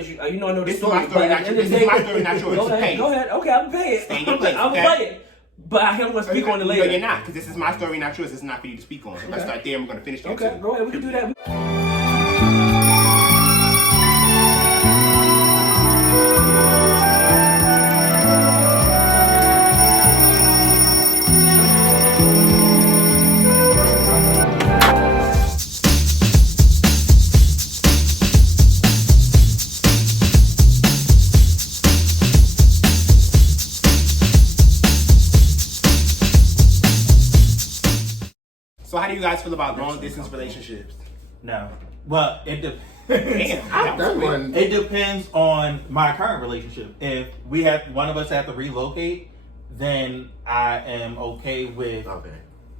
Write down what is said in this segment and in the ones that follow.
You know I know this story. This is my story, not yours. Go ahead. Okay, I'm gonna pay it. Stay in your place, I'm gonna play it. But I'm gonna speak on it later. No, you're not, because this is my story, not yours. It's not for you to speak on. Let's start there and we're gonna finish there. Okay, go ahead. We can do that. So how do you guys feel about long distance relationships? No. Well, it depends. Damn, It depends on my current relationship. If one of us have to relocate, then I am okay with,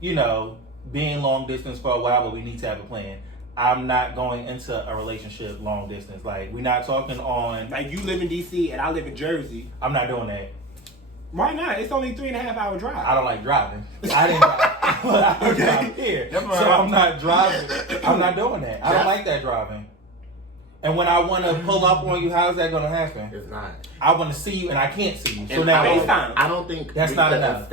being long distance for a while, but we need to have a plan. I'm not going into a relationship long distance. Like, we're not talking on... Like, you live in D.C. and I live in Jersey. I'm not doing that. Why not? It's only 3.5 hour drive. I don't like driving. I didn't drive. I drive here. So I'm not driving. I'm not doing that. I don't like that driving. And when I want to pull up on you, how's that going to happen? It's not. I want to see you and I can't see you. So And now I don't think that's not enough.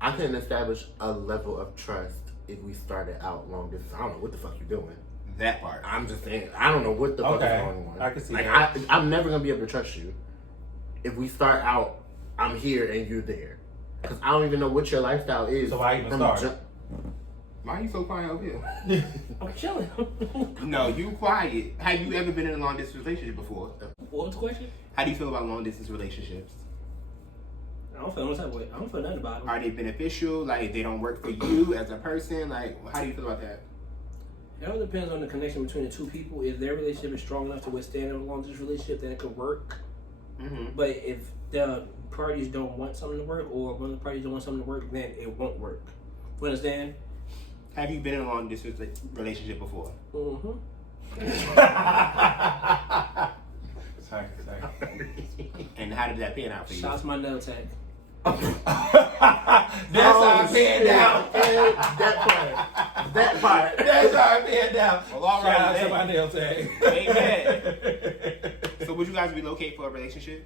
I couldn't establish a level of trust if we started out long distance. I don't know what the fuck you're doing. That part. I'm just saying, I don't know what the fuck is going on. I can see like, that. I'm never going to be able to trust you if we start out, I'm here and you're there. Because I don't even know what your lifestyle is. So why even start? Why are you so quiet over here? I'm chilling. No, you quiet. Have you ever been in a long distance relationship before? What was the question? How do you feel about long distance relationships? I don't feel no type of way. I don't feel nothing about it. Are they beneficial? Like, they don't work for you as a person? Like, how do you feel about that? It all depends on the connection between the two people. If their relationship is strong enough to withstand a long distance relationship, then it could work. Mm-hmm. But if the parties don't want something to work, or one of the parties don't want something to work, then it won't work. You understand? Have you been in a long distance relationship before? Mm-hmm. Sorry. And how did that pan out for you? Shots my nail tag. That's how I pan down. That part. That's how I pan down. Well, all right. Shout out to my nail tag. Amen. So would you guys relocate for a relationship?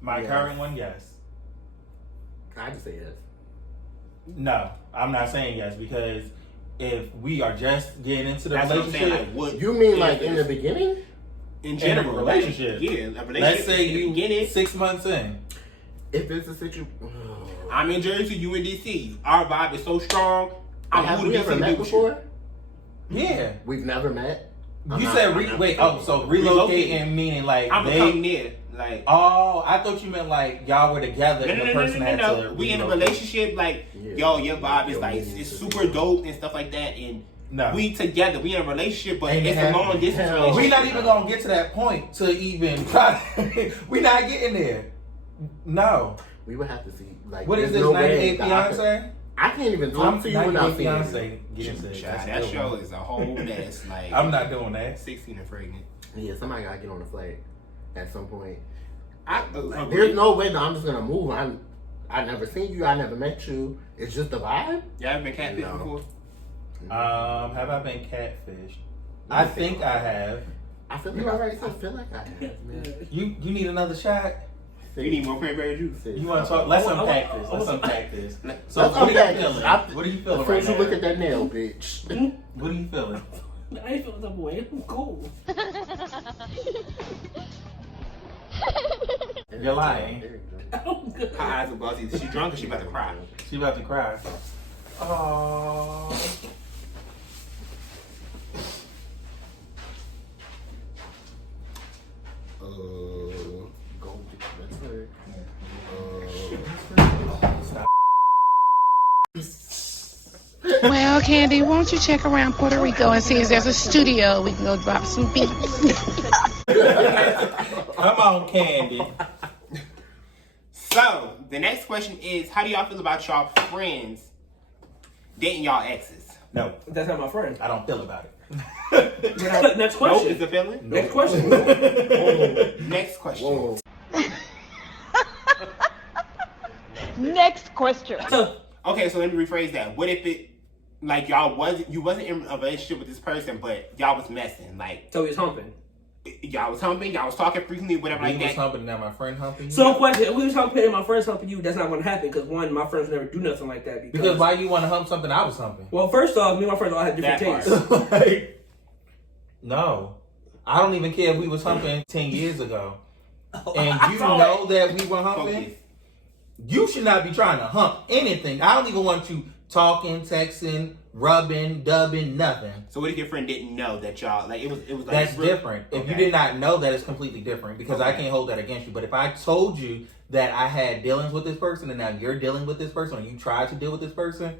My current one, yes. I just say yes. No, I'm not saying yes, because if we are just getting into the That's relationship, what I'm saying. Like, You mean like in the beginning? In in general, a relationship, Yeah, a relationship. let's say in the you beginning. 6 months in. If it's a situation, I'm in Jersey, you in DC. Our vibe is so strong. I'm have moving we to ever DC met with before? Yeah. We've never met. You said so relocating meaning like I'm gonna come near. Like, oh, I thought you meant like y'all were together and the person had to we in a relocate. relationship, like, yo, your vibe is like, it's super dope and stuff like that, and No. we together, we in a relationship, but Ain't it's a happening. long distance Hell. relationship. We're not even gonna get to that point to even try. We're not getting there. No. We would have to see. Like, What is there's this, no way 98 that Fiance? I can't even talk to you without seeing you. Fiance. Get into it. Child, That's that a good show one. is a whole mess. Like, I'm not doing that. 16 and pregnant. Yeah, somebody gotta get on the flag at some point. I There's no way that I'm just gonna move. I never seen you. I never met you. It's just the vibe. Y'all ever been catfished No. before? Have I been catfished? I think I have. I feel You like already I feel like I have, man. You need another shot? You need more cranberry juice. You want to talk? Let's unpack this. Let's unpack this. So Let's what are you unpack this. feeling? What are you feeling Before right you now? look at that nail, bitch. What are you feeling? I ain't feeling that way. I'm cool. You're lying. I'm good. Her eyes are glossy. She drunk or she about to cry? She about to cry. Oh. Go, that's her. Well, Candy, won't you check around Puerto Rico and see if there's a studio we can go drop some beats? Come on, Candy. So, the next question is, how do y'all feel about y'all friends dating y'all exes? No, That's not my friend. I don't feel about it. Next Nope, question. is the feeling? Next question. Next question. Whoa. Next question. Okay, so let me rephrase that. What if it, like, you wasn't in a relationship with this person, but y'all was messing, like, So he's humping. y'all was humping, y'all was talking frequently, whatever like We was that. humping, now my friend humping you. So, question: if we was humping and my friends humping you, that's not going to happen because one, my friends never do nothing like that. Because why you want to hump something I was humping? Well, first off, me and my friends all have different That tastes. Like, no. I don't even care if we was humping 10 years ago. And you know that we were humping. Focus. You should not be trying to hump anything. I don't even want you talking, texting, rubbing, dubbing, nothing. So what if your friend didn't know that y'all like it was like That's different. If you Okay. did not know that, it's completely different because I Okay. can't hold that against you. But if I told you that I had dealings with this person and now you're dealing with this person or you tried to deal with this person,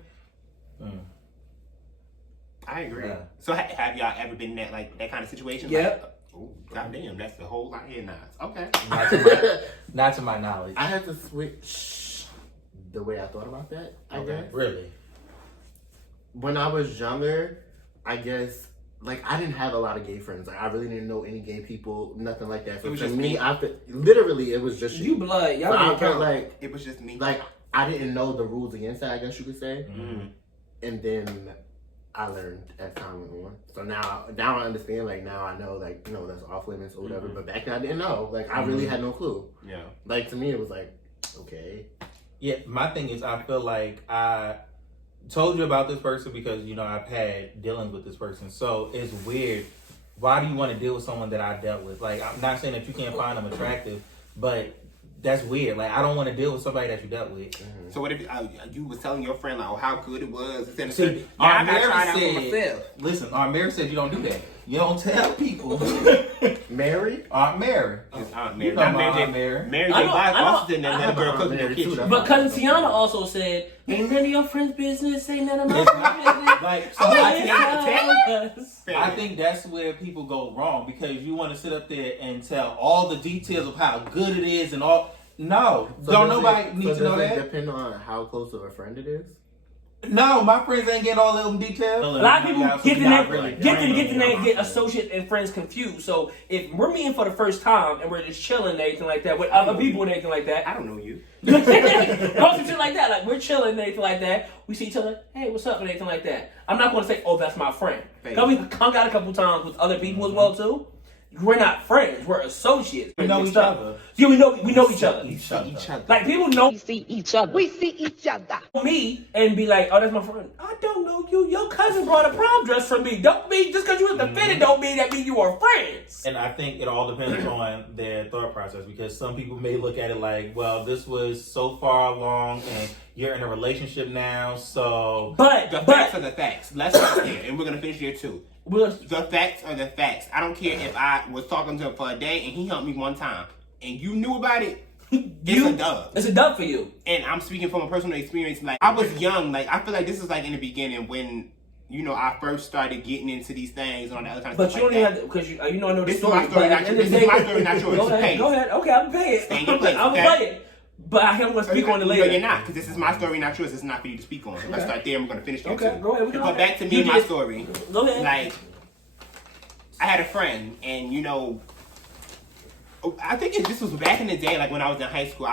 I agree. Yeah. So have y'all ever been in that kind of situation? Yep. Like, oh, goddamn, that's the whole lot of head nods. Okay. not to my knowledge. I had to switch the way I thought about that, I guess. Really? When I was younger, I guess, like, I didn't have a lot of gay friends. Like, I really didn't know any gay people, nothing like that. So It was for just me, me. literally, it was just You blood, y'all So I don't felt count. like, It was just me. I didn't know the rules against that, I guess you could say. Mm-hmm. And then I learned as time went on. So now I understand, like, now I know, like, you know, that's off limits or whatever. Mhm. But back then I didn't know. Like, I really had no clue. Yeah. Like, to me, it was like, okay. Yeah, my thing is I feel like I told you about this person because, you know, I've had dealings with this person. So it's weird. Why do you want to deal with someone that I dealt with? Like, I'm not saying that you can't find them attractive, but that's weird. Like, I don't want to deal with somebody that you dealt with. Mm-hmm. So what if you was telling your friend like, oh, how good it was? Instead of See, saying, yeah, I our gotta try it out Mary for myself. said, listen, Aunt Mary said you don't do that. You don't tell people. Mary? Aunt Mary. His Aunt Mary. You know Not my Mary J. Aunt Mary. Mary I J. know- Blige I know- also didn't I let a have girl an cook in Aunt your Mary too, kitchen. that's But cousin Tiana also said, ain't none of your friends' business, ain't none of my It's friends' not- business. like, so Oh, I wait, think- Tiana Taylor? I think that's where people go wrong because you want to sit up there and tell all the details of how good it is and all. No, So don't does nobody it- need so to know does it that. depend on how close of a friend it is? No, my friends ain't getting all them details. A lot of people get the name, get associate and friends confused. So if we're meeting for the first time and we're just chilling and anything like that with other people and anything like that, I don't know you. most shit like that, like we're chilling and anything like that, we see each other, hey, what's up and anything like that. I'm not going to say, oh, that's my friend. Cause we hung out a couple times with other people as well too. We're not friends. We're associates. We know each Stuff. other. Yeah, we know each other. Each other. Like people know We see each other. We see each other. me and be like, oh, that's my friend. I don't know you. Your cousin brought a prom dress for me. Don't mean just because you was the fitted don't mean that mean you are friends. And I think it all depends on their thought process because some people may look at it like, well, this was so far along and you're in a relationship now, so. But The facts are the facts. Let's start there, and we're gonna finish here too. The facts are the facts. I don't care if I was talking to him for a day and he helped me one time, and you knew about it. It's a dub. It's a dub for you. And I'm speaking from a personal experience. Like I was young. Like I feel like this is like in the beginning when I first started getting into these things and all that other kind of But stuff. you like don't that. even have to, because you know I know the This is story. my story, but at not the end yours. of This the is day- my story, not yours. Go ahead. Pay. Go ahead. Okay, I'm paying. Stay in your place, I'm okay? playing. But I am going to speak on it later. No, you're not, because this is my story, not yours. It's not for you to speak on. Let's start there. And we're gonna finish there Okay, too. go ahead. We can But go back to ahead. me You and my did. story. Go ahead. Like, I had a friend, and I think this was back in the day, like when I was in high school.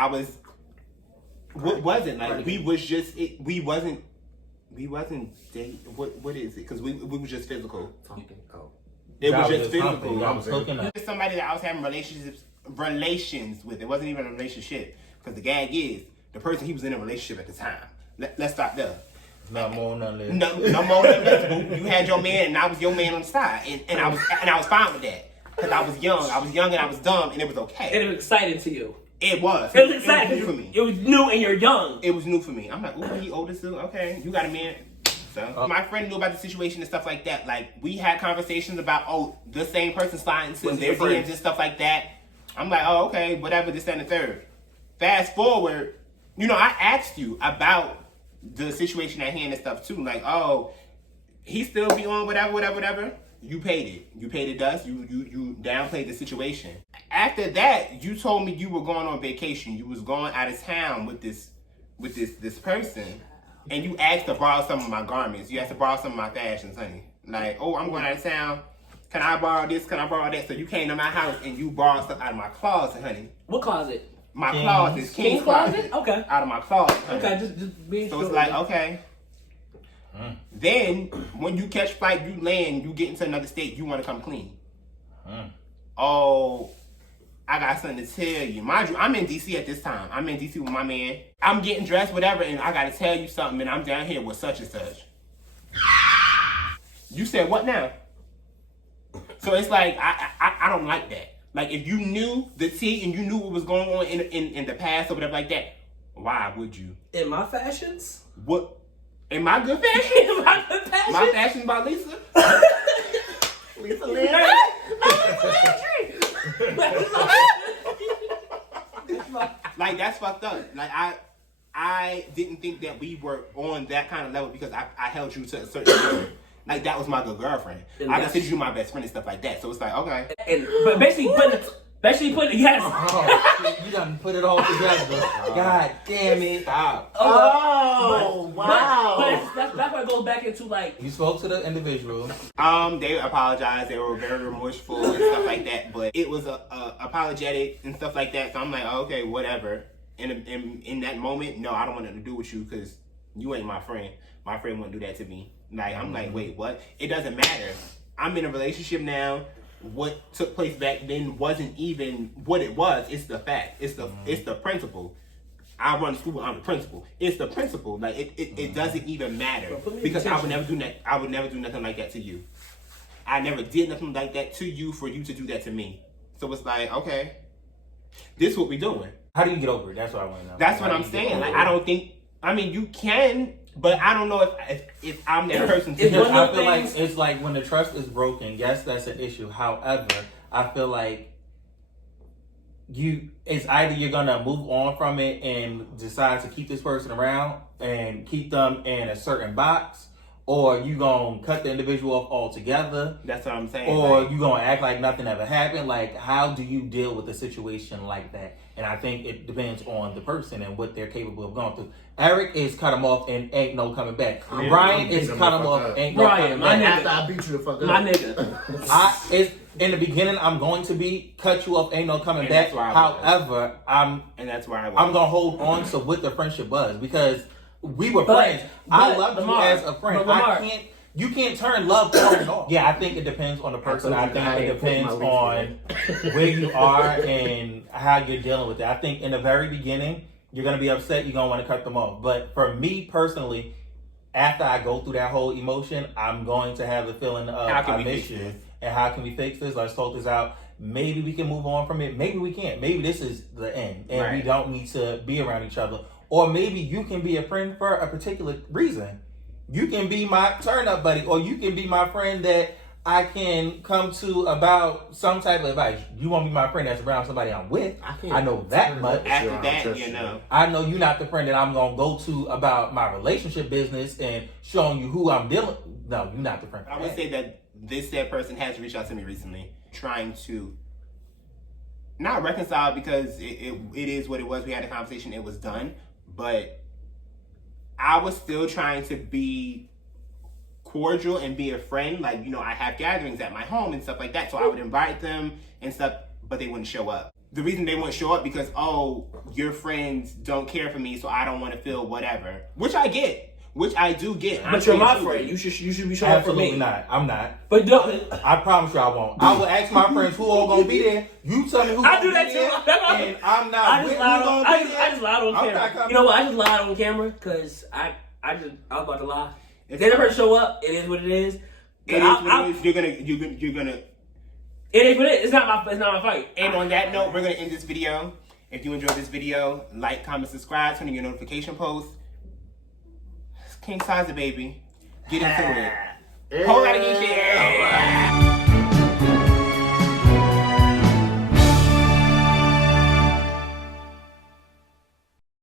What was it like? We wasn't dating. What is it? Because we was just physical. Talking. Oh. It was Y'all just humping, physical. y'all was hooking up. It's somebody that I was having relations with. It wasn't even a relationship. Because the gag is the person he was in a relationship at the time. Let's stop there. No more, none less. No more than that. You had your man, and I was your man on the side, and I was fine with that because I was young and I was dumb, and it was okay. And it was exciting to you. It was. It was exciting new for me. It was new and you're young. It was new for me. I'm like, ooh, he older too. Okay, you got a man. So my friend knew about the situation and stuff like that. Like we had conversations about the same person sliding to Was their your friend? DMs and stuff like that. I'm like, oh, okay, whatever, this, that, and the third. Fast forward, I asked you about the situation at hand and stuff too. Like, oh, he still be on whatever. You paid it. You paid the dust. You downplayed the situation. After that, you told me you were going on vacation. You was going out of town with this person, and you asked to borrow some of my garments. You asked to borrow some of my fashions, honey. Like, oh, I'm going out of town. Can I borrow this? Can I borrow that? So you came to my house and you borrowed stuff out of my closet, honey. What closet? My closet, King's King's closet. Okay. Out of my closet, honey. Okay, just being So sure. it's like, okay. Then, when you catch flight, you land, you get into another state, you want to come clean. oh, I got something to tell you. Mind you, I'm in DC at this time. I'm in DC with my man. I'm getting dressed, whatever, and I got to tell you something, and I'm down here with such and such. You said what now? So it's like, I don't like that. Like, if you knew the tea and you knew what was going on in the past or whatever like that, why would you? In my fashions? What? In my good fashion? In my good fashion? My fashion by Lisa? Lisa Lynn? Like, that's fucked up. Like, I didn't think that we were on that kind of level because I held you to a certain level. Like, that was my good girlfriend. I considered you my best friend and stuff like that. So it's like, okay. But basically putting yes. Oh, you done put it all together. God damn it. Stop. Oh, wow. But that's why it goes back into like. You spoke to the individual. They apologized. They were very remorseful and stuff like that. But it was apologetic and stuff like that. So I'm like, oh, okay, whatever. In that moment, no, I don't want nothing to do with you because you ain't my friend. My friend wouldn't do that to me. Like, I'm like, wait, what? It doesn't matter. I'm in a relationship now. What took place back then wasn't even what it was. It's the fact. It's the principle. I run school. I'm the principal. It's the principle. Like it doesn't even matter because I would never do that. I would never do nothing like that to you. I never did nothing like that to you for you to do that to me. So it's like, okay, this is what we're doing. How do you get over it? That's what I want to know. That's what I'm saying. Like, I don't think. I mean, you can, but I don't know if I'm that person. Because I feel like it's like when the trust is broken. Yes, that's an issue. However, I feel like it's either you're gonna move on from it and decide to keep this person around and keep them in a certain box, or you gonna cut the individual off altogether. That's what I'm saying. Or you gonna act like nothing ever happened. Like, how do you deal with a situation like that? And I think it depends on the person and what they're capable of going through. Eric is cut him off and ain't no coming back. Brian is cut him off, ain't no coming back. After I beat you the fuck up. My nigga. In the beginning, I'm going to cut you off, ain't no coming back. However, I'm gonna hold on to what the friendship was because we were friends. I loved you as a friend. You can't turn love on and off. Yeah, I think it depends on the person. I think it depends on where you are and how you're dealing with it. I think in the very beginning, you're going to be upset. You're going to want to cut them off. But for me personally, after I go through that whole emotion, I'm going to have the feeling of I miss you. And how can we fix this? Let's talk this out. Maybe we can move on from it. Maybe we can't. Maybe this is the end. And we don't need to be around each other. Or maybe you can be a friend for a particular reason. You can be my turn-up buddy, or you can be my friend that I can come to about some type of advice. You won't be my friend that's around somebody I'm with. I know that much. After that, you know. I know you're not the friend that I'm going to go to about my relationship business and showing you who I'm dealing with. No, you're not the friend. I would say that this said person has reached out to me recently, trying to not reconcile because it is what it was. We had a conversation, it was done, but I was still trying to be cordial and be a friend. Like, you know, I have gatherings at my home and stuff like that, so I would invite them and stuff, but they wouldn't show up. The reason they wouldn't show up because, oh, your friends don't care for me, so I don't want to feel whatever. Which I get. Which I do get. But you're my friend. You should be showing up for me. Absolutely not. I'm not. But don't. I promise you I won't. I will ask my friends who all gonna be there. You tell me who's I gonna do that be too. there. And I'm not. I just lied on camera. You know what? I just lied on camera because I was about to lie. If they never show up, it is what it is. It is what it is. You're gonna. It is what it is. It's not my fight. And on that note, we're gonna end this video. If you enjoyed this video, like, comment, subscribe, turn on your notification post. King size, baby. Get into it. Whole lot of gay shit.